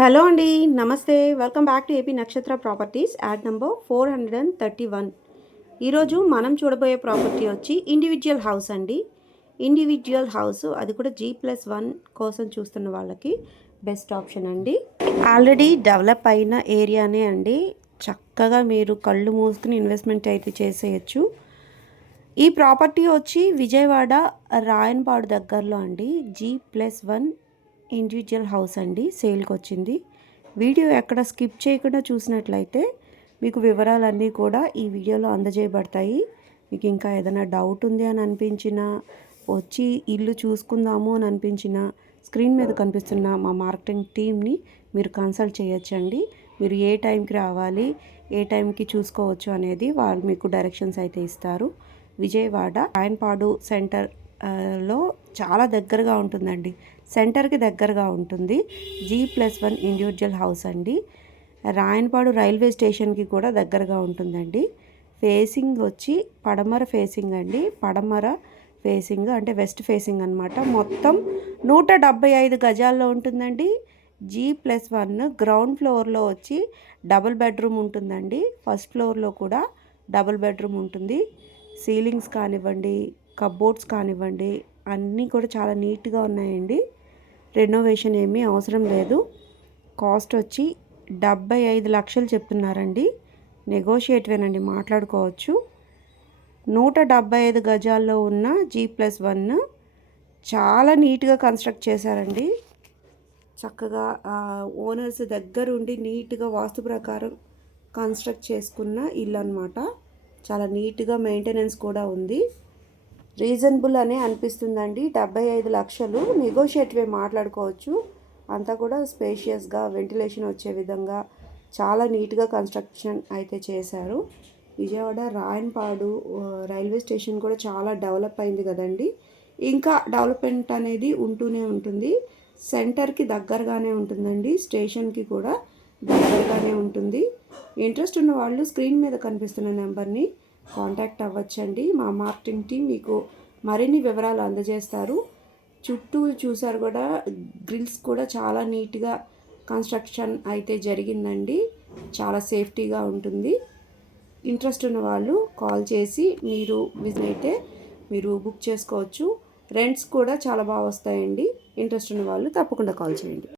Hello అండి. నమస్తే. Welcome back to AP నక్షత్ర ప్రాపర్టీస్ యాడ్ నంబర్ 431. ఈరోజు మనం చూడబోయే ప్రాపర్టీ వచ్చి ఇండివిజువల్ హౌస్ అండి. ఇండివిజువల్ హౌస్, అది కూడా G+1 కోసం చూస్తున్న వాళ్ళకి బెస్ట్ ఆప్షన్ అండి. ఆల్రెడీ డెవలప్ అయిన ఏరియానే అండి. చక్కగా మీరు కళ్ళు మూసుకుని ఇన్వెస్ట్మెంట్ అయితే చేసేయచ్చు. ఈ ప్రాపర్టీ వచ్చి విజయవాడ రాయనపాడు దగ్గరలో అండి. G+1 ఇండివిజువల్ హౌస్ అండి, సేల్కి వచ్చింది. వీడియో ఎక్కడ స్కిప్ చేయకుండా చూసినట్లయితే మీకు వివరాలన్నీ కూడా ఈ వీడియోలో అందజేయబడతాయి. మీకు ఇంకా ఏదైనా డౌట్ ఉంది అని అనిపించినా, వచ్చి ఇల్లు చూసుకుందాము అని అనిపించినా, స్క్రీన్ మీద కనిపిస్తున్న మా మార్కెటింగ్ టీమ్ని మీరు కన్సల్ట్ చేయొచ్చండి. మీరు ఏ టైంకి రావాలి, ఏ టైంకి చూసుకోవచ్చు అనేది వాళ్ళు మీకు డైరెక్షన్స్ అయితే ఇస్తారు. విజయవాడ రాయనపాడు సెంటర్ లో చాలా దగ్గరగా ఉంటుందండి. సెంటర్కి దగ్గరగా ఉంటుంది. G+1 ఇండివిజువల్ హౌస్ అండి. రాయనపాడు రైల్వే స్టేషన్కి కూడా దగ్గరగా ఉంటుందండి. ఫేసింగ్ వచ్చి పడమర ఫేసింగ్ అండి. పడమర ఫేసింగ్ అంటే వెస్ట్ ఫేసింగ్ అనమాట. మొత్తం 175 గజాల్లో ఉంటుందండి. G+1 గ్రౌండ్ ఫ్లోర్లో వచ్చి డబుల్ బెడ్రూమ్ ఉంటుందండి. ఫస్ట్ ఫ్లోర్లో కూడా డబుల్ బెడ్రూమ్ ఉంటుంది. సీలింగ్స్ కానివ్వండి, కబోర్డ్స్ కానివ్వండి, అన్నీ కూడా చాలా నీట్గా ఉన్నాయండి. రెనోవేషన్ ఏమీ అవసరం లేదు. కాస్ట్ వచ్చి 75 లక్షలు చెప్తున్నారండి. నెగోషియేటివేనండి, మాట్లాడుకోవచ్చు. 175 గజాల్లో ఉన్న G+1 చాలా నీట్గా కన్స్ట్రక్ట్ చేశారండి. చక్కగా ఓనర్స్ దగ్గరుండి నీట్గా వాస్తు ప్రకారం కన్స్ట్రక్ట్ చేసుకున్న ఇల్లు అనమాట. చాలా నీట్గా మెయింటెనెన్స్ కూడా ఉంది. రీజనబుల్ అనే అనిపిస్తుందండి. 75 లక్షలు నెగోషియేటివే, మాట్లాడుకోవచ్చు. అంతా కూడా స్పేషియస్గా వెంటిలేషన్ వచ్చే విధంగా చాలా నీట్గా కన్స్ట్రక్షన్ అయితే చేశారు. విజయవాడ రాయనపాడు రైల్వే స్టేషన్ కూడా చాలా డెవలప్ అయింది కదండి. ఇంకా డెవలప్మెంట్ అనేది ఉంటూనే ఉంటుంది. సెంటర్కి దగ్గరగానే ఉంటుందండి. స్టేషన్కి కూడా దగ్గరగానే ఉంటుంది. ఇంట్రెస్ట్ ఉన్న వాళ్ళు స్క్రీన్ మీద కనిపిస్తున్న నెంబర్ని కాంటాక్ట్ అవ్వచ్చండి. మా మార్కెటింగ్ టీం మీకు మరిన్ని వివరాలు అందజేస్తారు. చుట్టూ చూసారు కూడా, గ్రిల్స్ కూడా చాలా నీట్గా కన్స్ట్రక్షన్ అయితే జరిగిందండి. చాలా సేఫ్టీగా ఉంటుంది. ఇంట్రెస్ట్ ఉన్న వాళ్ళు కాల్ చేసి మీరు విజిట్ అయితే మీరు బుక్ చేసుకోవచ్చు. రెంట్స్ కూడా చాలా బాగా వస్తాయండి. ఇంట్రెస్ట్ ఉన్న వాళ్ళు తప్పకుండా కాల్ చేయండి.